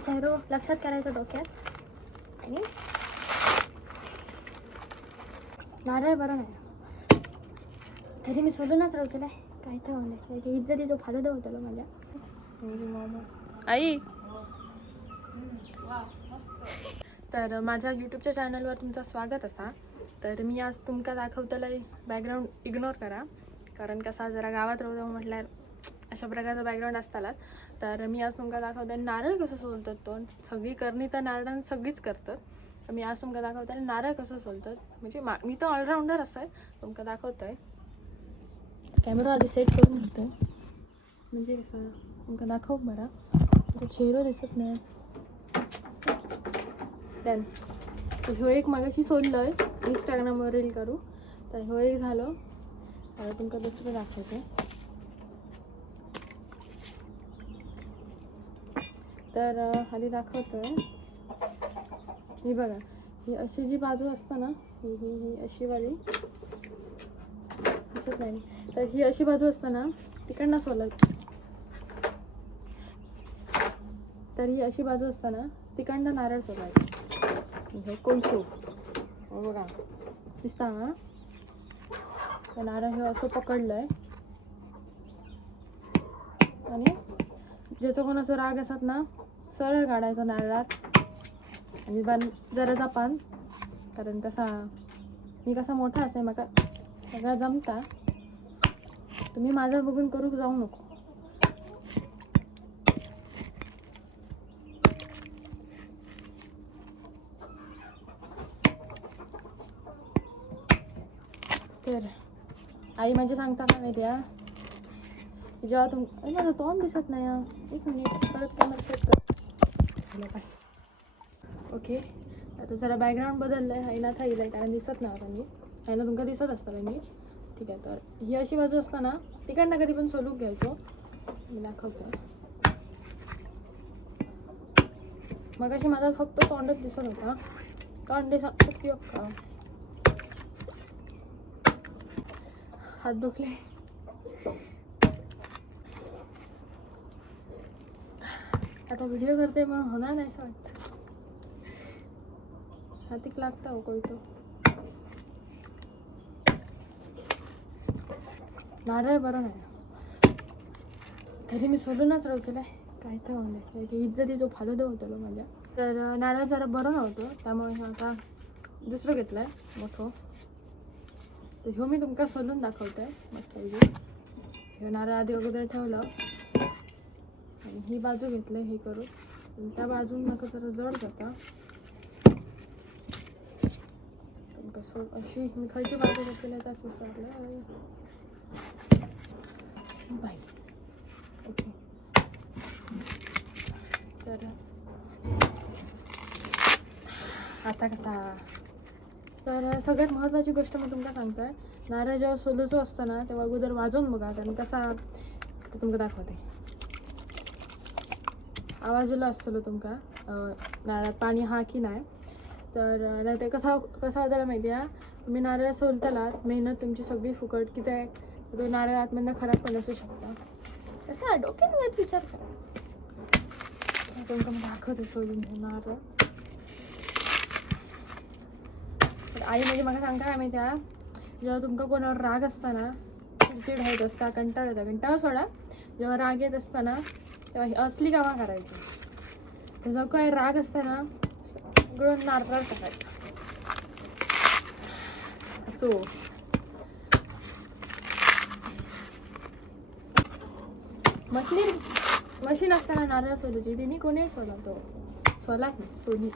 चेहरा लक्षात करायचं डोक्यात आणि नारळ बरं नाही तरी मी सोडूनच राहतले काय तर होणार ते इज्जतीचो फालुदा होतलो माझ्या आई. तर माझ्या यूट्यूबच्या चॅनलवर तुमचं स्वागत असा. तर मी आज तुमका दाखवतलं बॅकग्राऊंड इग्नोर करा, कारण कसा जरा गावात राहतो म्हटल्यार अशा प्रकारचं बॅकग्राऊंड असतालाच. तर मी आज तुमका दाखवते नारळ कसं सोलतात. तो सगळी करणी तर नारळानं सगळीच करतात. तर मी आज तुमका दाखवते नारळ कसं सोलतात. म्हणजे मी तर ऑलराऊंडर असं आहे, तुमका दाखवतोय. कॅमेरा आधी सेट करून घेतोय म्हणजे कसं तुमका दाखव बरा. तो चेहरा दिसत नाही. देन ह्यो एक मागाशी सोडलंय इंस्टाग्रामवर रील करू. तर ह्यो एक झालं. आता तुमका दुसरं दाखवते. तर आधी दाखवतोय. ही बघा, ही अशी जी बाजू असते ना, ही ही ही अशी वाली दिसत नाही. तर ही अशी बाजू असते ना, तिकडनं सोलायचं. तर ही अशी बाजू असते ना, तिकडनं नारळ सोलायचं. हे कोयतो हो बघा दिसता ना. तर नारळ हे असं पकडलंय आणि ज्याचं कोण असं राग असतात ना, सरळ काढायचं नारळात आणि जरा जपान. कारण कसा मी कसा मोठा असाय माका सगळा जमता. तुम्ही माझं बघून करू जाऊ नको. तर आई म्हणजे सांगता का माहिती आहे, जेव्हा माझं तोंड दिसत नाही. एक मिनिट परत कॅमेरा सेट कर. काय ओके. आता जरा बॅकग्राऊंड बदललं आहे. हायना थाईलं आहे कारण दिसत नाही आता मी. हायना तुमका दिसत असतं मी. ठीक आहे. तर ही अशी बाजू असताना तिकडनं कधी पण सोलूक घ्यायचो. मी दाखवतो. मग अशी माझा फक्त तोंडच दिसत होता. तोंड दिसत उपयोग का. हात दुखले. आता व्हिडिओ करते म्हणून होणार नाही असं वाटतं. हातीक लागता हो कोयतो. नारळ बरं नाही तरी मी सोडूनच राहतले काय तर होणार ते इज्जतीचो फालुदा होतलो माझ्या. तर नारळ जरा बरं नव्हतं, त्यामुळे आता दुसरं घेतलंय मोठं. तर ह्यो मी तुमका सोलून दाखवतोय मस्त. ह्यो नारळ आधी अगोदर ठेवलं आणि ही बाजू घेतलंय हे करून. त्या बाजून मला जरा जड जाता. कसं अशी मी खायची बाजू घेतली त्याच विसरलं बाई. ओके. तर आता कसा. तर सगळ्यात महत्त्वाची गोष्ट मी तुमका सांगतोय, नारळ जेव्हा सोलूचो असतं ना तेव्हा अगोदर वाजवून बघा. कारण कसा ते तुमका दाखवते. आवाजला असतो तुमका नारळात पाणी हा की नाही. तर नाही ते कसा होताला माहिती आहे. तुम्ही नारळ सोलताला मेहनत तुमची सगळी फुकट. किती आहे तो नारळ आतमधनं खराब पण असू शकता. कसा डोक्यात विचार करायचा. तुमका मी दाखवते सोलून नारळ. तर आई म्हणजे मला सांगता काय माहिती आहे, जेव्हा तुमका कोणावर राग असताना, चिडचिड होत असता, कंटाळ सोडा. जेव्हा राग येत असताना तेव्हा असली कामं करायची. त्याचा काय राग असताना सगळं नारळ टाकायचं असो. मशीन असताना नारळ सोलायची. तिने कोणी सोलतो सोलात नाही सोनी.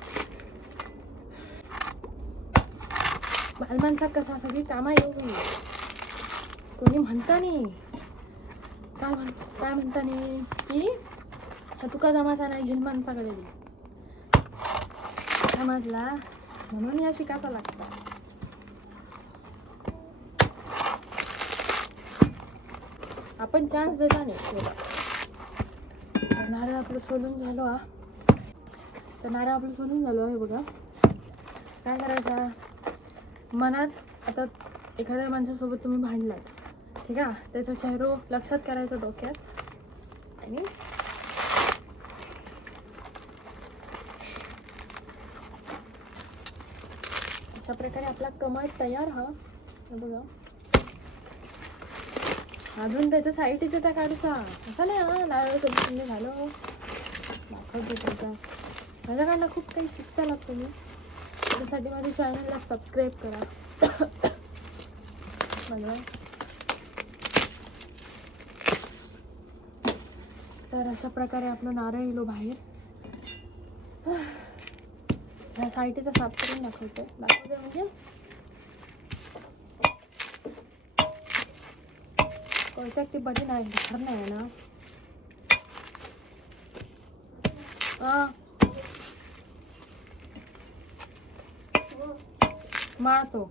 बालमाणसाक कसा सगळी कामा येऊ कोणी म्हणता नाही. काय म्हणता नाही की तुका जमाचा नाही झिल माणसाकडे समजला. म्हणून या शिकायचा लागता. आपण चान्स देता नाही. नारळ आपलं सोलून झालो हा. तर नारळ आपलं सोलून झालो हे बघा. काय करायचा मनात आता एखाद्या माणसासोबत तुम्ही भांडलात, ठीक आहे. त्याचा चेहरा लक्षात करायचा डोक्यात आणि अशा प्रकारे आपला कमळ तयार हा. हे बघा, अजून त्याच्या साईडीचं त्या काढूचा असं नाही हा. नारळ कधी झालं दाखवते तुमचा. माझ्याकडनं खूप काही शिकता लागतं मी. त्याच्यासाठी माझ्या चॅनलला सबस्क्राईब करा. बघा, तर अशा प्रकारे आपलं नारळ येलो बाहेर. ह्या साईडचा साफ करून दाखवते म्हणजे कोणत्या ती बरी नाही घर नाही आहे ना. मारतो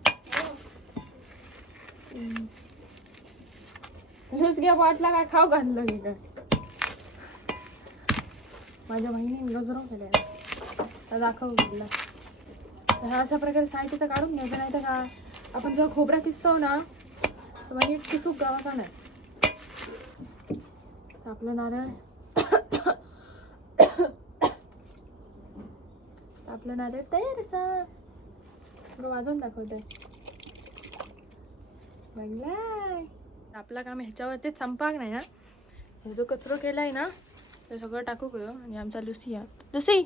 घ्या वाटला काय खाऊ घाललं की काय. माझ्या बहिणीने गजरो केले दाखव गेला. तर ह्या अशा प्रकारे साईडचा काढून घ्यायचं. नाही तर का आपण जेव्हा खोबरा किसतो ना तेव्हा नीट किसूक गावाचा नाही. आपलं नारळ आपलं नारळ तयार असा. वाजवून दाखवते. बघलाय आपलं काम ह्याच्यावरतीच संपाक नाही ना. हे जो कचरो केलाय ना ते सगळं टाकू गयो. आणि आमचा लुसी लुसी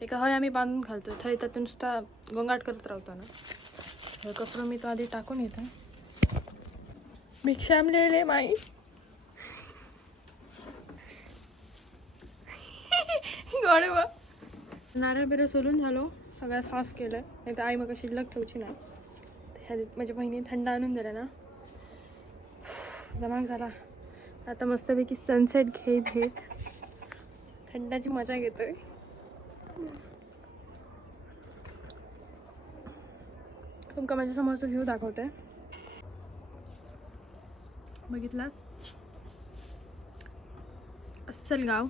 ते का हय आम्ही बांधून घालतो थंय. त्यातून नुसता गोंगाट करत राहतो ना. हे कचरो मी तो आधी टाकून येतो. भिक्षाम लिहिले माई गोडे बा. नारळ बिरं सोलून झालो. सगळं साफ केलं. नाही तर आई मग शिल्लक ठेवची नाही. ह्या माझ्या बहिणी थंड आणून दिला ना दिमाग झाला. आता मस्तपैकी सनसेट घेत थंडाची मजा घेतोय. तुमका माझ्या समोरचा व्ह्यू दाखवते. बघितलात अस्सल गाव.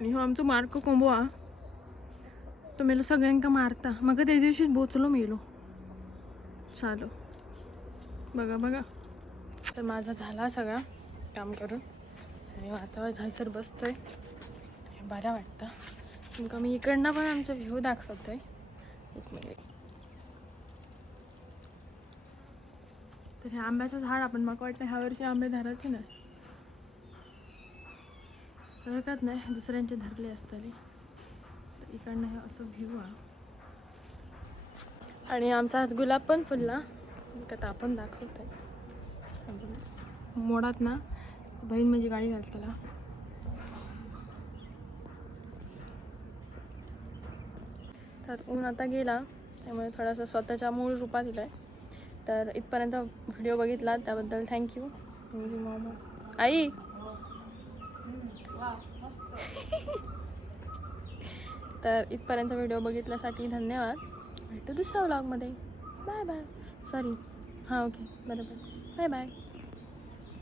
आणि हो आमचो मार्को कोंबो हा. तो मेलो सगळ्यांका मारता. मग त्या दिवशी बोचलो मेलो चालो. बघा बघा. तर माझा झाला सगळा काम करून आणि वातावरण झायसर बसतंय. बरं वाटतं. तुमका मी इकडनं पण आमचा व्ह्यू दाखवतोय. एक मिनिट. तर हे आंब्याचं झाड आपण मग वाटतं ह्या वर्षी आंबे धरायचे नाही. ओळखत नाही दुसऱ्यांचे धरले असतले. तर इकडनं हे असं व्ह्यू आहे. आणि आमचा आज गुलाब पण फुलला. आता आपण दाखवतोय मोडात ना. बहीण माझी गाडी घालतला. तर ऊन आता गेला त्यामुळे थोडासा स्वतःच्या मूळ रूपात दिलाय. तर इथपर्यंत व्हिडिओ बघितला त्याबद्दल थँक्यू. आई तर इथपर्यंत व्हिडिओ बघितल्यासाठी धन्यवाद. भेटू दुसऱ्या व्लॉगमध्ये. Bye bye. सॉरी हां ओके बरोबर. Bye bye.